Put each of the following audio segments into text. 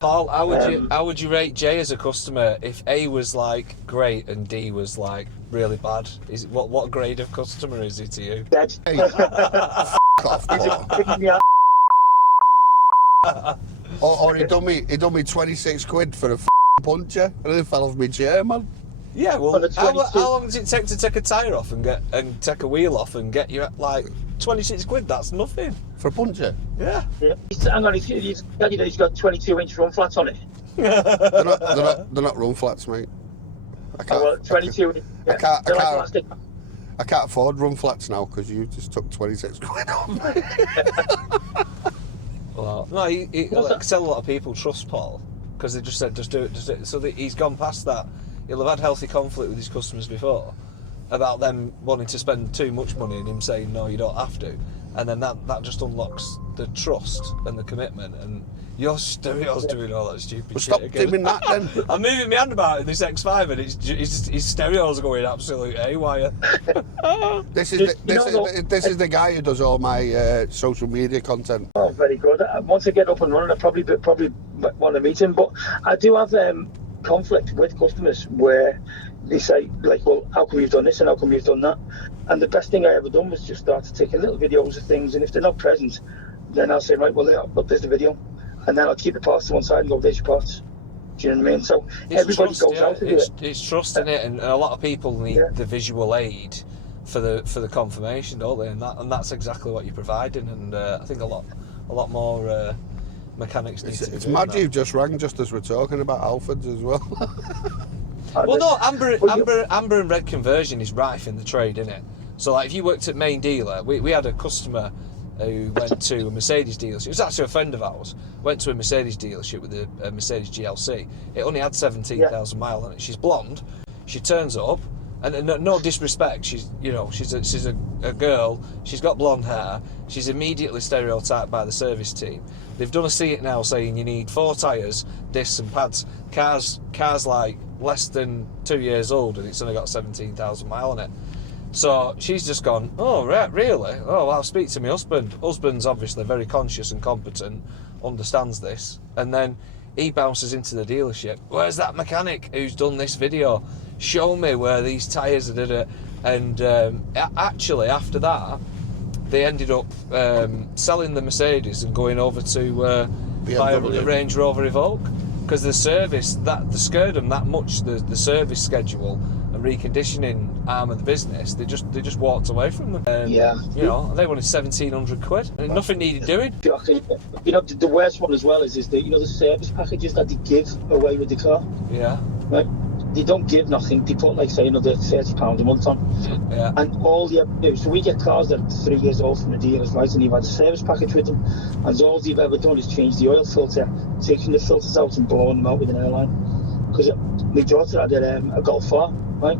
Paul, how would you rate Jay as a customer if A was like great and D was like really bad? What grade of customer is he to you? Dead. Hey, off, Paul. Or he done me 26 quid for a puncher and it fell off my chair, man. Yeah, well, how long does it take to take a tyre off and take a wheel off and get you at like 26 quid? That's nothing. For a puncher? Yeah. Hang on, he's got 22-inch run flats on it. They're not run flats, mate. I can't. Oh, well, 22. I can't. They're like plastic. I can't afford run flats now because you just took 26 quid off me. Well, no, he like, tell a lot of people trust Paul because they just said just do it. So he's gone past that. He'll have had healthy conflict with his customers before about them wanting to spend too much money and him saying no, you don't have to, and then that just unlocks the trust and the commitment. And your stereo's doing all that stupid shit Stop again. doing that then. I'm moving my hand about in this X5 and his stereos are going absolute haywire. This is the guy who does all my social media content. Oh, very good. Once I get up and running, I probably want to meet him. But I do have conflict with customers where they say, like, well, how come you've done this and how come you've done that? And the best thing I ever done was just start taking little videos of things, and if they're not present, then I'll say, right, well, look, there's the video, and then I'll keep the parts to one side and go, there's your parts. Do you know what I mean? So it's everybody trust, goes out to do it. It's trust in it, and a lot of people need the visual aid for the confirmation, don't they? And that's exactly what you're providing. And I think a lot more mechanics need to be. It's doing mad that. you've just rang just as we're talking about Alfords as well. Well, no, amber and red conversion is rife in the trade, isn't it? So, like, if you worked at main dealer, we had a customer who went to a Mercedes dealership. It was actually a friend of ours. Went to a Mercedes dealership with a Mercedes GLC. It only had 17,000 miles on it. She's blonde. She turns up, and no disrespect, she's a girl. She's got blonde hair. She's immediately stereotyped by the service team. They've done a see it now saying you need 4 tyres, discs and pads. Cars like less than 2 years old, and it's only got 17,000 miles on it. So she's just gone, oh, right, really? Oh, well, I'll speak to my husband. Husband's obviously very conscious and competent, understands this. And then he bounces into the dealership. Where's that mechanic who's done this video? Show me where these tyres are. And actually, after that, they ended up selling the Mercedes and going over to buy a Range Rover Evoque. Because the service, they scared them that much, the service schedule and reconditioning arm of the business, they just walked away from them. You know, they wanted 1,700 quid and nothing needed doing. You know, the worst one as well is the service packages that they give away with the car. Yeah. Right? They don't give nothing. They put, like, say, another £30 a month on. Yeah. And all you have to do, so we get cars that are 3 years old from the dealers, right? And you've had a service package with them, and all you've ever done is change the oil filter, taking the filters out and blowing them out with an airline. Because my daughter had a Golf 4, right?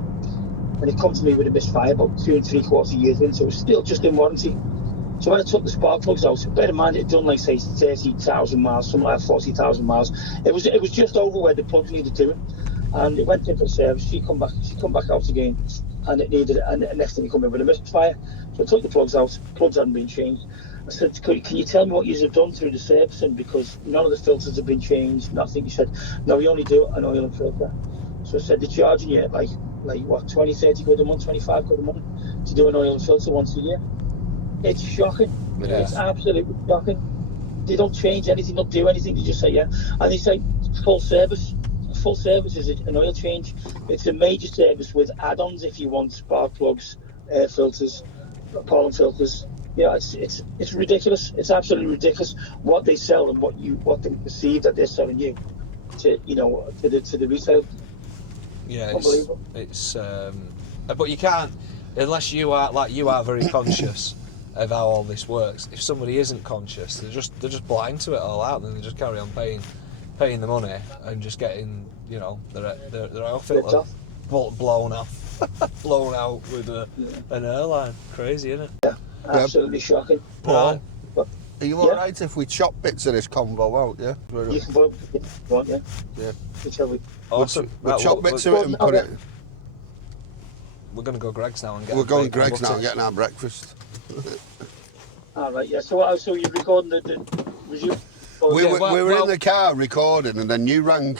And it come to me with a misfire about 2 3/4 years in, so it was still just in warranty. So when I took the spark plugs out, bear in mind it had done, like, say, 30,000 miles, something like 40,000 miles. It was just over where the plugs needed doing. And it went in for service. She come back out again, and it needed it. And the next thing, it come in with a misfire. So I took the plugs out. Plugs hadn't been changed. I said, can you tell me what you have done through the servicing, because none of the filters have been changed, nothing. He said, no, we only do an oil and filter. So I said, they're charging you like what, 20, 30 quid a month, 25 quid a month to do an oil and filter once a year. It's shocking. Yeah. It's absolutely shocking. They don't change anything, don't do anything. They just say, yeah. And they say full service. Full service is an oil change. It's a major service with add-ons if you want spark plugs, air filters, pollen filters. Yeah, it's ridiculous. It's absolutely ridiculous what they sell and what they perceive that they're selling you to the retail. Yeah, unbelievable. It's but you can't, unless you are very conscious of how all this works. If somebody isn't conscious, they're just blind to it all out, and they just carry on paying the money and just getting, their oil filter blown out with an airline. Crazy, isn't it? Yeah, absolutely shocking. Paul, are you alright if we chop bits of this convo out, yeah? You can put it if you want, yeah? Yeah. Whichever. Awesome. We'll chop bits of it and put it... We're going to go Greg's now and get... We're going Greg's now and getting our breakfast. Alright, yeah. So you're recording the... Was you... we were in the car recording, and then you rang,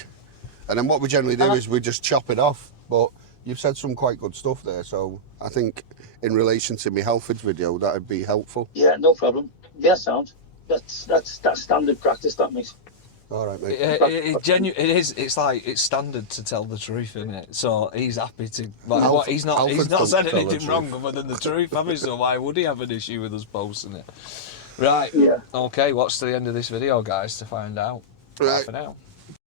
and then what we generally do is we just chop it off. But you've said some quite good stuff there, so I think in relation to my Halfords video, that would be helpful. Yeah, no problem. Yeah, sound. That's standard practice. That makes. All right, mate. It is. It's like it's standard to tell the truth, isn't it? So he's happy to. Like, he's not said anything wrong other than the truth, have he? So why would he have an issue with us posting it? Right. Yeah. Okay. Watch to the end of this video, guys, to find out. Right. Bye for now.